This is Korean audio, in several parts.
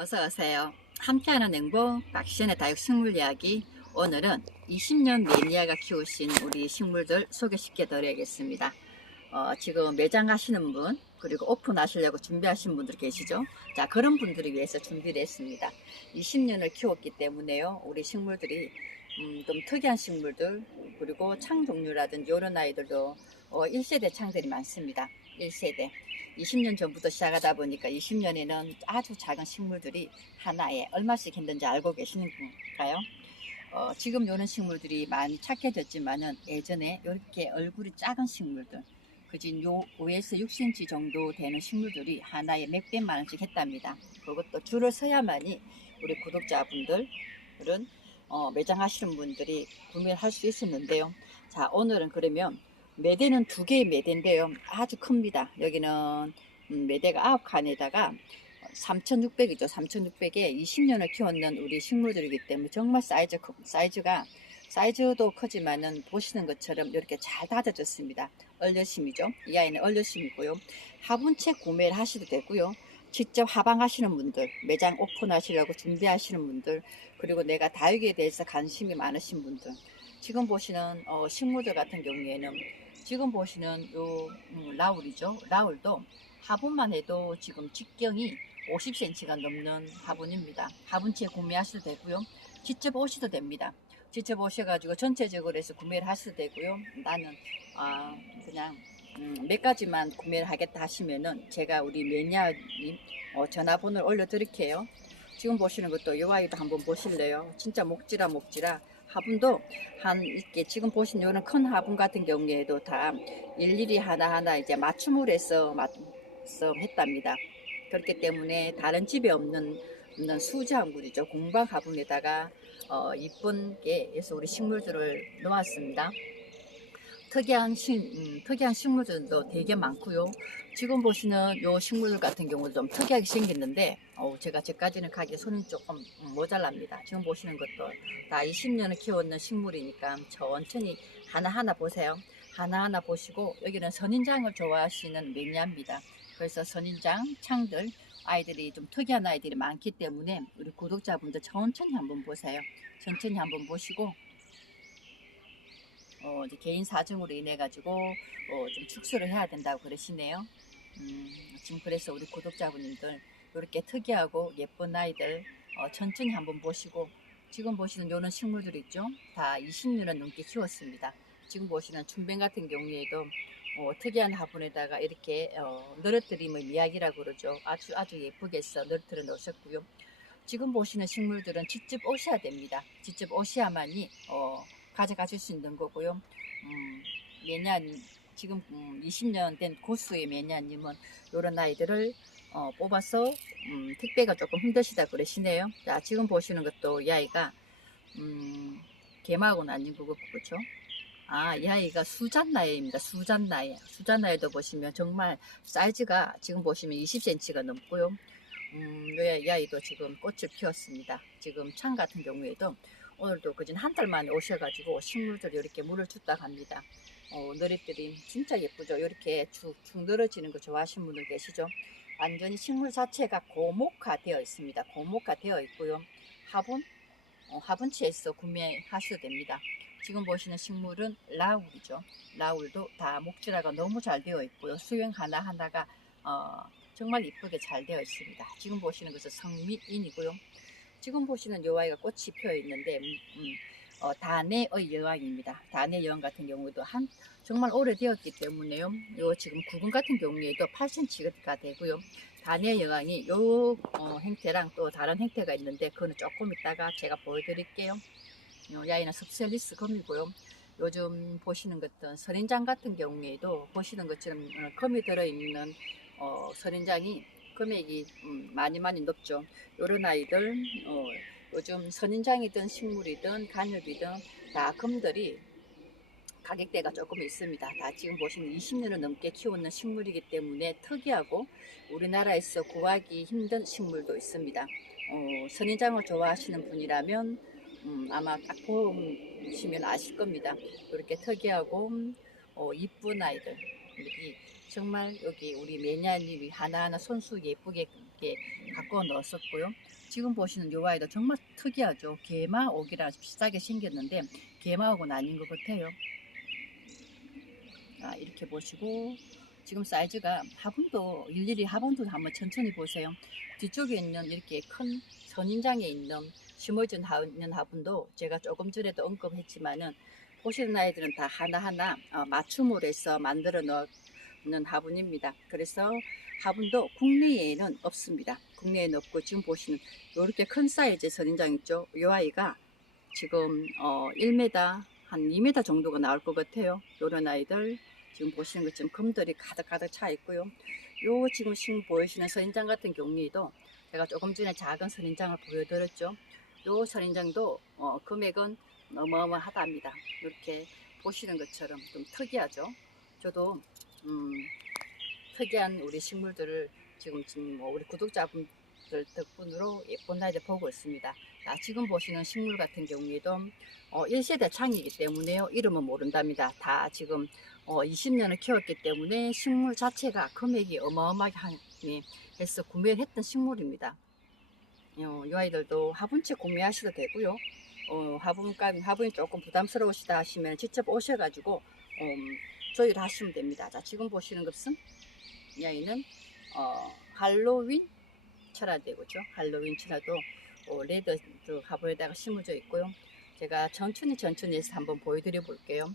어서 오세요. 함께하는 행복 박시연의 다육 식물 이야기. 오늘은 20년 매니아가 키우신 우리 식물들 소개시켜 드리겠습니다. 어, 지금 매장 하시는 분 그리고 오픈하시려고 준비하신 분들 계시죠? 자 그런 분들을 위해서 준비를 했습니다. 20년을 키웠기 때문에요. 우리 식물들이 음, 좀 특이한 식물들 그리고 창 종류라든지 이런 아이들도 어, 1세대 창들이 많습니다. 1세대. 20년 전부터 시작하다 보니까 20년에는 아주 작은 식물들이 하나에 얼마씩 했는지 알고 계시는 건가요? 어, 지금 요런 식물들이 많이 착해졌지만은 예전에 이렇게 얼굴이 작은 식물들, 그진 요 5에서 6cm 정도 되는 식물들이 하나에 몇 백만 원씩 했답니다. 그것도 줄을 서야만이 우리 구독자분들은 어, 매장 하시는 분들이 구매를 할수 있었는데요. 자, 오늘은 그러면 매대는 두 개의 매대인데요. 아주 큽니다. 여기는 음, 매대가 아홉 칸에다가 3,600이죠. 3,600에 20년을 키웠는 우리 식물들이기 때문에 정말 사이즈 크- 사이즈가 사이즈도 크지만은 보시는 것처럼 이렇게 잘 다져졌습니다. 얼려심이죠. 이 아이는 얼려심이고요. 화분채 구매를 하셔도 되고요. 직접 하방하시는 분들, 매장 오픈하시려고 준비하시는 분들, 그리고 내가 다육에 대해서 관심이 많으신 분들, 지금 보시는 어, 식물들 같은 경우에는 지금 보시는 요 음, 라울이죠. 라울도 화분만 해도 지금 직경이 50cm가 넘는 화분입니다. 화분채 구매하셔도 되고요. 직접 오셔도 됩니다. 직접 오셔가지고 전체적으로 해서 구매를 하셔도 되고요. 나는 아, 그냥 음, 몇 가지만 구매를 하겠다 하시면은 제가 우리 매니아님 어, 전화번호를 올려드릴게요. 지금 보시는 것도 이 아이도 한번 보실래요? 진짜 목지라 목지라 화분도 한 이렇게 지금 보신 이런 큰 화분 같은 경우에도 다 일일이 하나하나 이제 맞춤을 해서 맞서 했답니다. 그렇기 때문에 다른 집에 없는, 없는 수자물이죠. 공방 화분에다가 어, 이쁜 게 해서 우리 식물들을 놓았습니다. 특이한 식, 음, 특이한 식물들도 되게 많고요. 지금 보시는 요 식물 같은 경우도 좀 특이하게 생겼는데, 어, 제가 저까지는 가기 손이 조금 음, 모자랍니다. 지금 보시는 것도 다 20년을 키웠는 식물이니까 천천히 하나하나 보세요. 하나하나 보시고, 여기는 선인장을 좋아하시는 매니아입니다. 그래서 선인장, 창들, 아이들이 좀 특이한 아이들이 많기 때문에 우리 구독자분들 천천히 한번 보세요. 천천히 한번 보시고, 어, 이제 개인 사정으로 인해 가지고 어, 좀 축소를 해야 된다고 그러시네요. 음, 지금 그래서 우리 구독자분들 이렇게 특이하고 예쁜 아이들 어, 천천히 한번 보시고 지금 보시는 이런 식물들 있죠? 다 20년은 넘게 키웠습니다. 지금 보시는 춘뱅 같은 경우에도 어, 특이한 화분에다가 이렇게 어, 늘어뜨림의 미학이라고 그러죠. 아주 아주 예쁘게 해서 늘어뜨려 놓으셨고요. 지금 보시는 식물들은 직접 오셔야 됩니다. 직접 오셔야만이 어, 가져가실 수 있는 거고요. 음, 매년 지금 음, 20년 된 고수의 매니아님은 이런 아이들을 어, 뽑아서 음, 택배가 조금 힘드시다 그러시네요. 자, 지금 보시는 것도 이 아이가 음, 개마하고는 아닌 거고 그렇죠? 아, 이 아이가 수잔나이입니다. 수잔나이. 수잔나이도 보시면 정말 사이즈가 지금 보시면 20cm가 넘고요. 음, 이- 이 아이도 지금 꽃을 피웠습니다. 지금 창 같은 경우에도 오늘도 그진 한 달 만에 오셔가지고 식물들 이렇게 물을 줬다 갑니다. 어, 너릿들이 진짜 예쁘죠. 이렇게 쭉쭉 늘어지는 거 좋아하시는 분들 계시죠? 완전히 식물 자체가 고목화되어 있습니다. 고목화되어 있고요. 화분, 어, 화분치에서 구매하셔도 됩니다. 지금 보시는 식물은 라울이죠. 라울도 다 목질화가 너무 잘 되어 있고요. 수영 하나하나가 어, 정말 이쁘게 잘 되어 있습니다. 지금 보시는 것은 성미인이고요. 지금 보시는 요 아이가 꽃이 피어 있는데 음, 음, 어, 단의 여왕입니다. 단의 여왕 같은 경우도 한 정말 오래되었기 때문에요. 요 지금 구근 같은 경우에도 8cm가 되고요. 단의 여왕이 요 어, 행태랑 또 다른 행태가 있는데 그거는 조금 이따가 제가 보여드릴게요. 요 야이는 섭셀리스 검이고요. 요즘 보시는 것들 선인장 같은 경우에도 보시는 것처럼 어, 검이 들어있는 어, 선인장이 금액이 음, 많이 많이 높죠. 요런 아이들 어, 요즘 선인장이든 식물이든 간엽이든 다 금들이 가격대가 조금 있습니다. 다 지금 보시면 20년을 넘게 키우는 식물이기 때문에 특이하고 우리나라에서 구하기 힘든 식물도 있습니다. 어, 선인장을 좋아하시는 분이라면 음, 아마 딱 보시면 아실 겁니다. 이렇게 특이하고 어, 이쁜 아이들 이 정말 여기 우리 매니아님이 하나하나 손수 예쁘게 이렇게 갖고 넣었었고요. 지금 보시는 요 아이도 정말 특이하죠. 개마옥이랑 비슷하게 생겼는데 개마옥은 아닌 것 같아요. 자, 이렇게 보시고 지금 사이즈가 화분도 일일이 화분도 한번 천천히 보세요. 뒤쪽에 있는 이렇게 큰 선인장에 있는 심어진 하- 있는 화분도 제가 조금 전에도 언급했지만은 보시는 아이들은 다 하나하나 어, 맞춤으로 해서 만들어 놓는 화분입니다. 그래서 화분도 국내에는 없습니다. 국내에는 없고 지금 보시는 이렇게 큰 사이즈 선인장 있죠. 이 아이가 지금 어 1m 한 2m 정도가 나올 것 같아요. 이런 아이들 지금 보시는 것처럼 금들이 가득가득 차 있고요. 요 지금 지금 보이시는 선인장 같은 경우에도 제가 조금 전에 작은 선인장을 보여드렸죠. 요 선인장도 어, 금액은 어마어마하답니다. 이렇게 보시는 것처럼 좀 특이하죠. 저도 음, 특이한 우리 식물들을 지금 지금 뭐 우리 구독자분들 덕분으로 예쁜 날들 보고 있습니다. 자, 지금 보시는 식물 같은 경우에도 어, 1세대 창이기 때문에요. 이름은 모른답니다. 다 지금 어, 20년을 키웠기 때문에 식물 자체가 금액이 어마어마하게 해서 구매를 했던 식물입니다. 어, 이 아이들도 화분채 구매하셔도 되고요. 어, 화분값, 화분이 조금 부담스러우시다 하시면 직접 오셔가지고 음, 조율 하시면 됩니다. 자, 지금 보시는 것은 이 아이는 어, 할로윈 철화되고죠. 할로윈 철화도 어, 레드 그 화분에다가 심어져 있고요. 제가 천천히 천천히 해서 한번 보여드려 볼게요.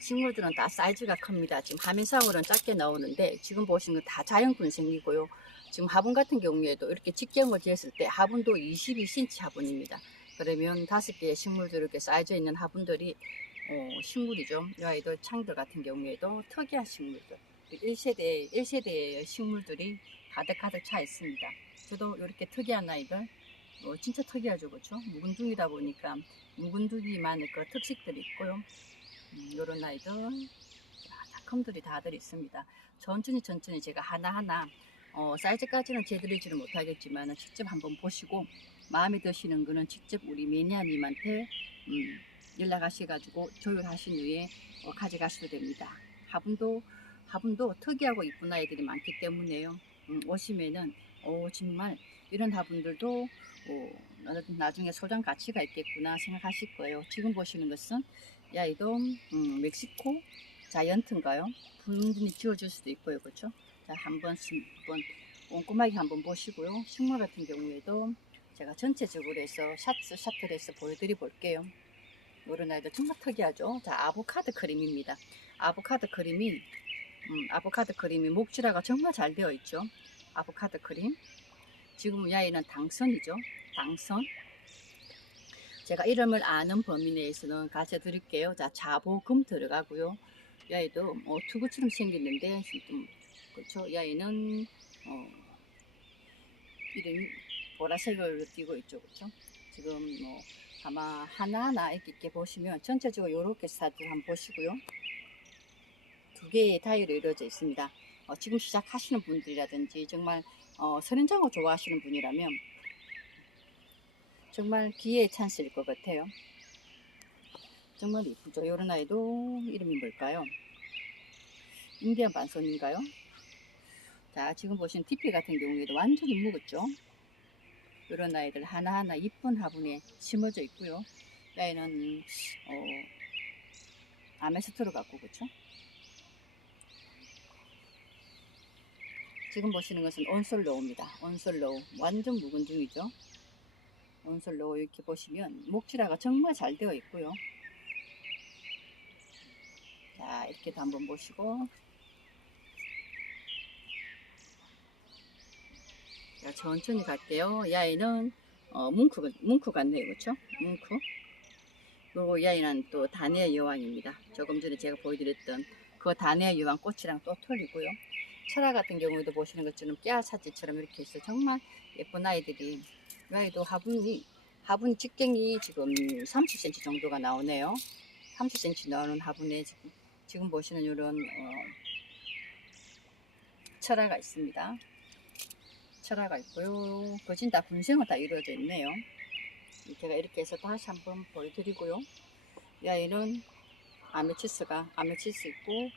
식물들은 다 사이즈가 큽니다. 지금 화면상으로는 작게 나오는데 지금 보시는 거다 자연군 생기고요. 지금 화분 같은 경우에도 이렇게 직경을 지었을 때 화분도 22cm 화분입니다. 그러면 다섯 개의 식물들 이렇게 쌓여져 있는 화분들이 어, 식물이죠. 이 아이들 창들 같은 경우에도 특이한 식물들. 1세대, 1세대의 식물들이 가득가득 차 있습니다. 저도 이렇게 특이한 아이들, 어, 진짜 특이하죠. 그렇죠? 묵은둥이다 보니까 묵은둥이만의 그 특식들이 있고요. 음, 이런 아이들, 자, 다컴들이 다들 있습니다. 천천히 천천히 제가 하나하나 어, 사이즈까지는 재드리지는 못하겠지만 직접 한번 보시고 마음에 드시는 거는 직접 우리 매니아님한테 음, 연락하셔가지고 조율하신 후에 어, 가져가셔도 됩니다. 화분도 화분도 특이하고 이쁜 아이들이 많기 때문에요. 음, 오시면은 오 정말 이런 화분들도 어, 나중에 소장 가치가 있겠구나 생각하실 거예요. 지금 보시는 것은 이 아이도 음, 멕시코 자이언트인가요? 분분히 지워줄 수도 있고요, 그렇죠? 자, 한 번씩 한번 꼼꼼하게 한번 보시고요. 식물 같은 경우에도 제가 전체적으로 해서 샷스 샷을 해서 보여드려 볼게요. 이런 아이들 정말 특이하죠. 자, 아보카도 크림입니다. 아보카도 크림이 음, 아보카도 크림이 목질화가 정말 잘 되어 있죠. 아보카도 크림. 지금 이 아이는 당선이죠. 당선. 제가 이름을 아는 범위 내에서는 가르쳐 드릴게요. 자, 자보금 들어가고요. 이 아이도 뭐 투구처럼 생겼는데 좀 그렇죠. 이 아이는 어, 이름이 보라색을 띄고 있죠, 그렇죠? 지금 뭐 아마 하나하나 있게 보시면 전체적으로 이렇게 사진 한번 보시고요. 두 개의 타일로 이루어져 있습니다. 어, 지금 시작하시는 분들이라든지 정말 어, 선인장을 좋아하시는 분이라면 정말 기회의 찬스일 것 같아요. 정말 이쁘죠. 이런 아이도 이름이 뭘까요? 인디안 반선인가요? 자, 지금 보시는 TP 같은 경우에도 완전히 묵었죠. 이런 아이들 하나하나 이쁜 화분에 심어져 있고요. 이 아이는 어, 아메스트로 갖고 그렇죠. 지금 보시는 것은 온솔로우입니다. 온솔로우 완전 묵은 중이죠. 온솔로우 이렇게 보시면 목질화가 정말 잘 되어 있고요. 자 이렇게 도 한번 보시고 천천히 갈게요. 이 아이는 어, 뭉크, 뭉크 같네요. 그렇죠? 뭉크. 그리고 이 아이는 또 다니엘 여왕입니다. 조금 전에 제가 보여드렸던 그 다니엘 여왕 꽃이랑 또 틀리고요. 철화 같은 경우에도 보시는 것처럼 깨알 사지처럼 이렇게 있어 정말 예쁜 아이들이 이 아이도 화분이 화분 직경이 지금 30cm 정도가 나오네요. 30cm 나오는 화분에 지금, 지금 보시는 이런 어, 철화가 있습니다. 철화가 있고요. 거진 다 분생은 다 이루어져 있네요. 제가 이렇게 해서 다시 한번 보여드리고요. 이 아이는 아메치스가 아메치스 있고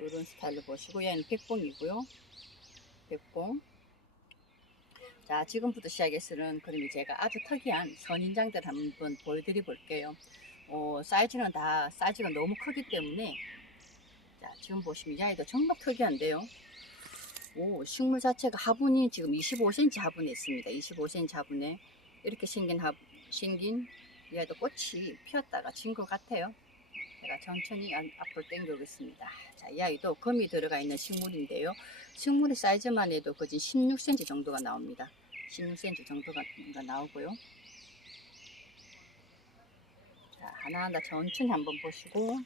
이런 스타일로 보시고 얘는 백봉이고요. 백봉. 자, 지금부터 시작해서는 그러면 제가 아주 특이한 선인장들 한번 보여드려 볼게요. 어, 사이즈는 다 사이즈가 너무 크기 때문에 자, 지금 보시면 야이도 정말 특이한데요. 오, 식물 자체가 화분이 지금 25cm 화분에 있습니다. 25cm 화분에 이렇게 생긴 화, 생긴 얘도 꽃이 피었다가 진 것 같아요. 제가 천천히 안- 앞으로 당겨보겠습니다. 자, 이 아이도 금이 들어가 있는 식물인데요. 식물의 사이즈만 해도 거진 16cm 정도가 나옵니다. 16cm 정도가 나오고요. 자, 하나하나 천천히 한번 보시고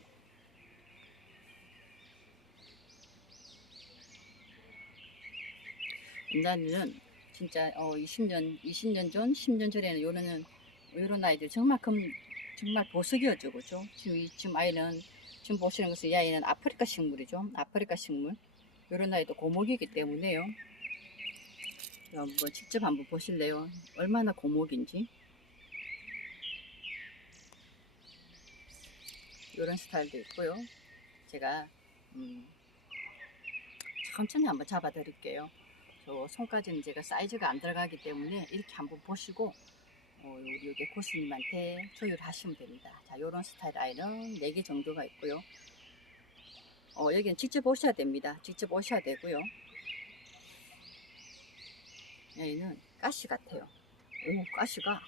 옛날에는 진짜 어 20년 20년 전 10년 전에는 요런 요런 아이들 정말 금 정말 보석이었죠 그죠? 지금 이 지금 아이는 지금 보시는 것은 이 아이는 아프리카 식물이죠. 아프리카 식물. 요런 아이도 고목이기 때문에요. 한번 직접 한번 보실래요? 얼마나 고목인지. 요런 스타일도 있고요. 제가 음, 천천히 한번 잡아 드릴게요 저 손까지는 제가 사이즈가 안 들어가기 때문에 이렇게 한번 보시고 어, 여기 고수님한테 조율하시면 됩니다. 자, 요런 스타일 아이는 4개 정도가 있고요. 어, 여기는 직접 오셔야 됩니다. 직접 오셔야 되고요. 여기는 가시 같아요. 오, 가시가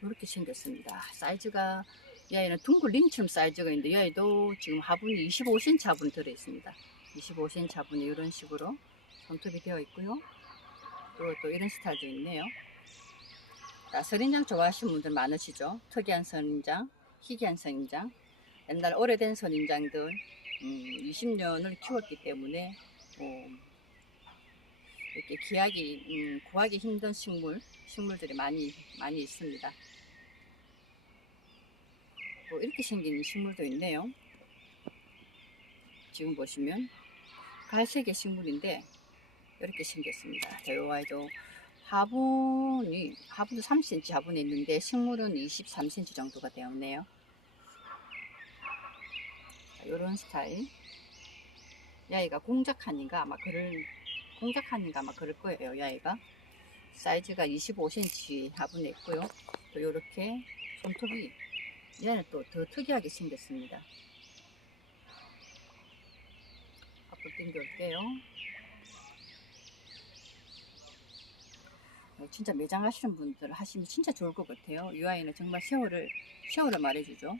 이렇게 생겼습니다. 사이즈가 이 아이는 둥글 링처럼 사이즈가 있는데 이 아이도 지금 화분이 25cm 화분 들어있습니다. 25cm 화분이 이런 식으로 손톱이 되어 있고요. 또, 또 이런 스타일도 있네요. 자, 선인장 좋아하시는 분들 많으시죠? 특이한 선인장, 희귀한 선인장. 옛날 오래된 선인장들, 음, 20년을 키웠기 때문에, 어, 이렇게 귀하기, 음, 구하기 힘든 식물, 식물들이 많이, 많이 있습니다. 또 이렇게 생긴 식물도 있네요. 지금 보시면 갈색의 식물인데, 이렇게 생겼습니다. 요 아이도 화분이 화분도 3cm 화분에 있는데 식물은 23cm 정도가 되었네요. 이런 스타일. 야이가 공작하니까 아마 그럴 공작하니까 아마 그럴 거예요. 야이가 사이즈가 25cm 화분에 있고요. 또 이렇게 손톱이 얘는 또 더 특이하게 생겼습니다. 앞으로 당겨올게요. 진짜 매장 하시는 분들 하시면 진짜 좋을 것 같아요. 이 아이는 정말 세월을 세월을 말해주죠.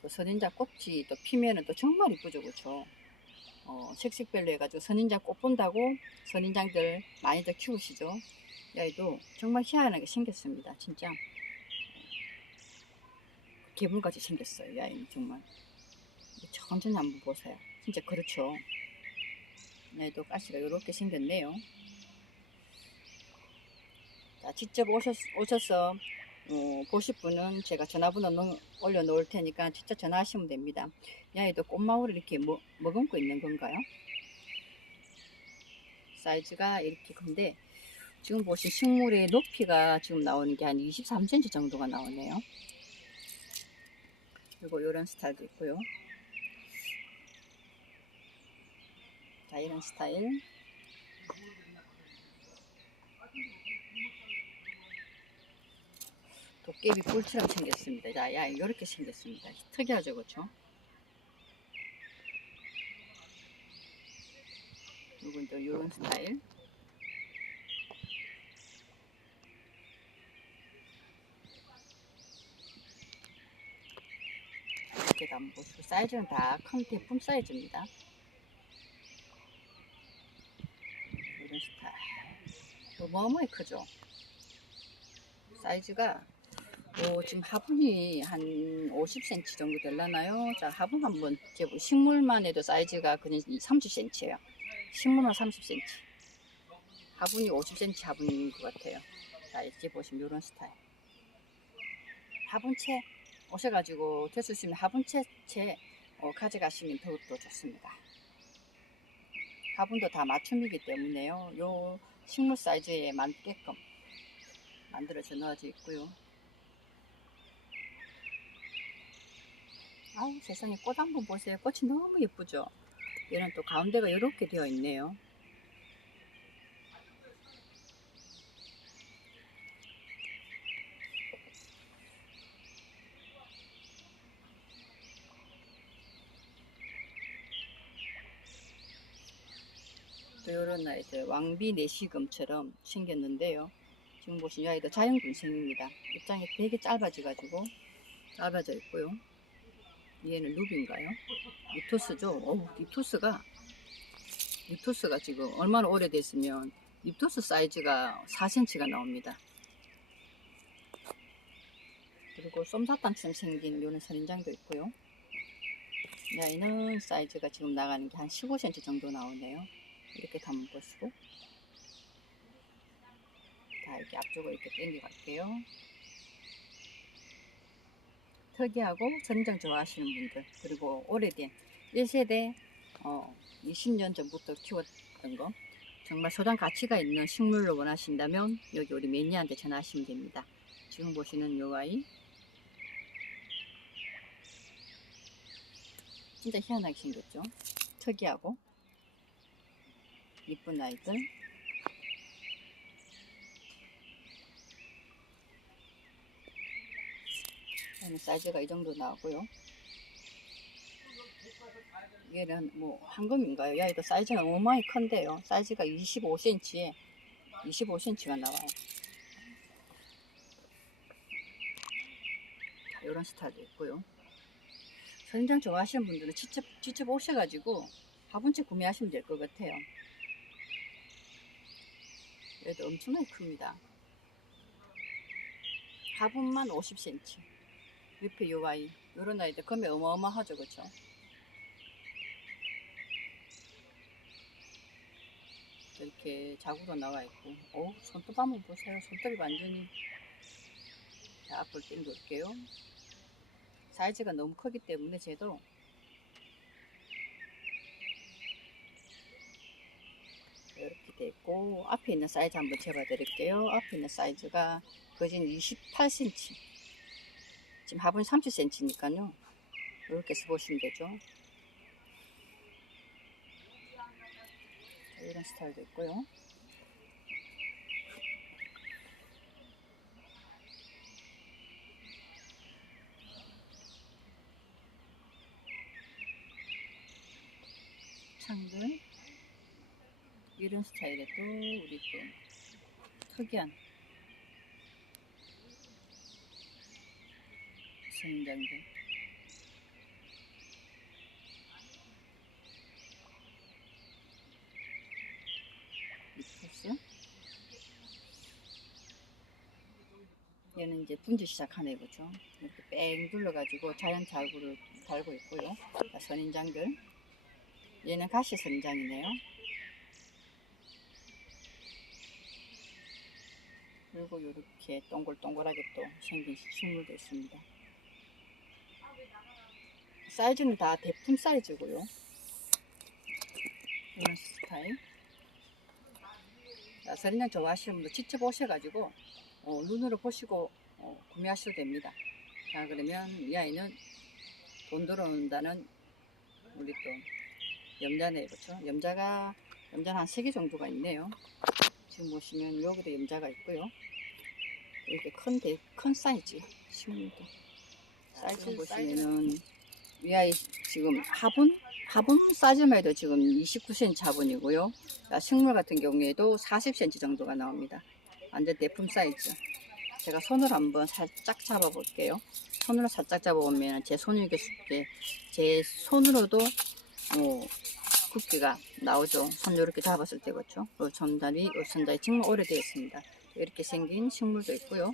또 선인자 꽃이 또 피면은 또 정말 이쁘죠, 그렇죠? 어, 색색별로 해가지고 선인장 꽃 본다고 선인장들 많이들 키우시죠. 야이도 정말 희한하게 생겼습니다. 진짜 개불같이 생겼어요. 야이는 정말 천천히 한번 보세요. 진짜 그렇죠. 야이도 가시가 이렇게 생겼네요. 자, 직접 오셨, 오셔서 어, 보실 분은 제가 전화번호 넣- 올려놓을 테니까 직접 전화하시면 됩니다. 야에도 꽃마울을 이렇게 먹, 머금고 있는 건가요? 사이즈가 이렇게 큰데 지금 보신 식물의 높이가 지금 나오는 게 한 23cm 정도가 나오네요. 그리고 이런 스타일도 있고요. 자, 이런 스타일. 도깨비 뿔처럼 생겼습니다. 자, 야, 이렇게 생겼습니다. 특이하죠, 그렇죠? 이건 또 이런 스타일. 이렇게 한번 보시고 사이즈는 다큰 제품 사이즈입니다. 이런 스타일. 어마어마히 크죠? 사이즈가 어, 지금 화분이 한 50cm 정도 되려나요? 자, 화분 한번 재보 식물만 해도 사이즈가 그냥 30cm예요. 식물만 30cm. 화분이 50cm 화분인 것 같아요. 자, 이제 보시면 이런 스타일. 화분채 오셔가지고 될수 있으면 화분채 채 어, 가져가시면 더욱더 좋습니다. 화분도 다 맞춤이기 때문에요. 요 식물 사이즈에 맞게끔 만들어져 넣어져 있고요. 아우 세상에 꽃 한번 보세요. 꽃이 너무 예쁘죠? 얘는 또 가운데가 이렇게 되어 있네요. 또 이런 아이들 왕비 내시금처럼 생겼는데요. 지금 보시면 이 아이도 자연 군생입니다. 입장이 되게 짧아져가지고 짧아져 있고요. 얘는 루비인가요? 립토스죠. 어우, 립토스가 립토스가 지금 얼마나 오래됐으면 립토스 사이즈가 4cm가 나옵니다. 그리고 쏨사탕처럼 생긴 요런 선인장도 있고요. 이 아이는 사이즈가 지금 나가는 게 한 15cm 정도 나오네요. 이렇게 담은 보시고 다 이렇게 앞쪽으로 이렇게 당겨 갈게요. 특이하고 전장 좋아하시는 분들 그리고 오래된 1세대 어, 20년 전부터 키웠던 거 정말 소장 가치가 있는 식물로 원하신다면 여기 우리 매니아한테 전화하시면 됩니다. 지금 보시는 요 아이 진짜 희한하게 생겼죠? 특이하고 이쁜 아이들 얘는 사이즈가 이 정도 나오고요 얘는 뭐 황금인가요? 얘도 사이즈가 어마어마히 큰데요 사이즈가 25cm에 25cm가 나와요 이런 스타일도 있고요 선인장 좋아하시는 분들은 직접, 직접 오셔가지고 화분채 구매하시면 될 것 같아요 얘도 엄청나게 큽니다. 화분만 50cm. 옆에 요 아이, 요런 아이들 금이 어마어마하죠, 그쵸? 이렇게 자구도 나와 있고, 오, 손톱 한번 보세요. 손톱이 완전히. 자, 앞으로 당겨올게요. 사이즈가 너무 크기 때문에 쟤도 이렇게 돼 있고 앞에 있는 사이즈 한번 재봐 드릴게요 앞에 있는 사이즈가 거진 28cm 지금 화분이 30cm니까요. 이렇게 해서 보시면 되죠. 자, 이런 스타일도 있고요. 창들 이런 스타일의 또 우리 또 특이한 선인장들 미쳤어? 얘는 이제 분지 시작하네 그죠? 이렇게 뺑 둘러가지고 자연 자구를 달고 있고요. 자, 선인장들 얘는 가시 선인장이네요. 그리고 이렇게 동글동글하게 또 생긴 식물도 있습니다. 사이즈는 다 대품 사이즈고요. 이런 스타일. 자, 선인장 좋아하시는 분들 직접 오셔가지고 어, 눈으로 보시고 어, 구매하셔도 됩니다. 자 그러면 이 아이는 돈 들어온다는 우리 또 염자네 그렇죠? 염자가 염자는 한 3개 정도가 있네요. 지금 보시면 여기도 염자가 있고요. 이렇게 큰, 대, 큰 사이즈 식물도 사이즈 보시면은 이 아이 지금 화분 화분 사이즈만 해도 지금 29cm 화분이고요. 자, 식물 같은 경우에도 40cm 정도가 나옵니다. 완전 대품 사이즈. 제가 손으로 한번 살짝 잡아 볼게요. 손으로 살짝 잡아보면 제 손이 이렇게 쉽게 제 손으로도 뭐 굵기가 나오죠. 손 이렇게 잡았을 때 그렇죠. 그 전달이 정말 오래되었습니다. 이렇게 생긴 식물도 있고요.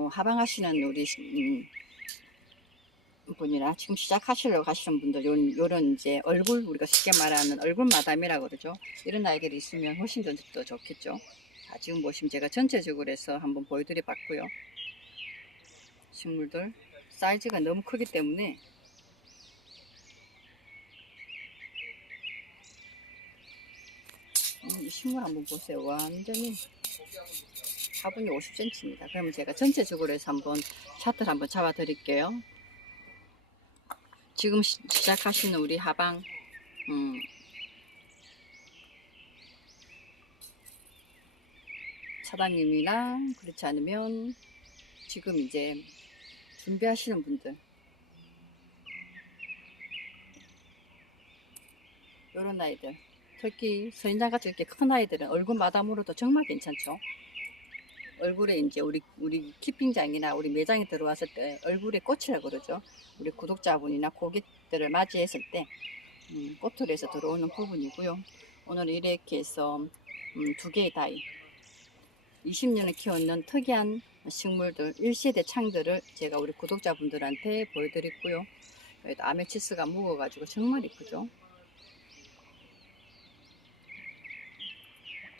어, 하방하시는 우리 음, 분이나 지금 시작하시려고 하시는 분들 요런, 요런 이제 얼굴 우리가 쉽게 말하는 얼굴 마담이라고 그러죠. 이런 아이들이 있으면 훨씬 더, 더 좋겠죠. 자, 지금 보시면 제가 전체적으로 해서 한번 보여드려 봤고요. 식물들 사이즈가 너무 크기 때문에 음, 이 식물 한번 보세요. 완전히 화분이 50cm입니다. 그러면 제가 전체적으로 해서 한번 샷을 한번 잡아 드릴게요. 지금 시, 시작하시는 우리 하방 음, 차장님이랑 그렇지 않으면 지금 이제 준비하시는 분들 요런 아이들 특히 선인장같이 이렇게 큰 아이들은 얼굴 마담으로도 정말 괜찮죠 얼굴에 이제 우리 우리 키핑장이나 우리 매장에 들어왔을 때 얼굴에 꽃이라 그러죠 우리 구독자분이나 고객들을 맞이했을 때 음, 해서 들어오는 부분이고요 오늘 이렇게 해서 음, 두 개의 다이 20년을 키웠는 특이한 식물들 1세대 창들을 제가 우리 구독자분들한테 보여드렸고요. 아메치스가 묵어가지고 정말 이쁘죠.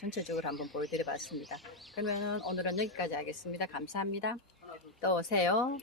전체적으로 한번 보여드려 봤습니다. 그러면 오늘은 여기까지 하겠습니다. 감사합니다. 또 오세요.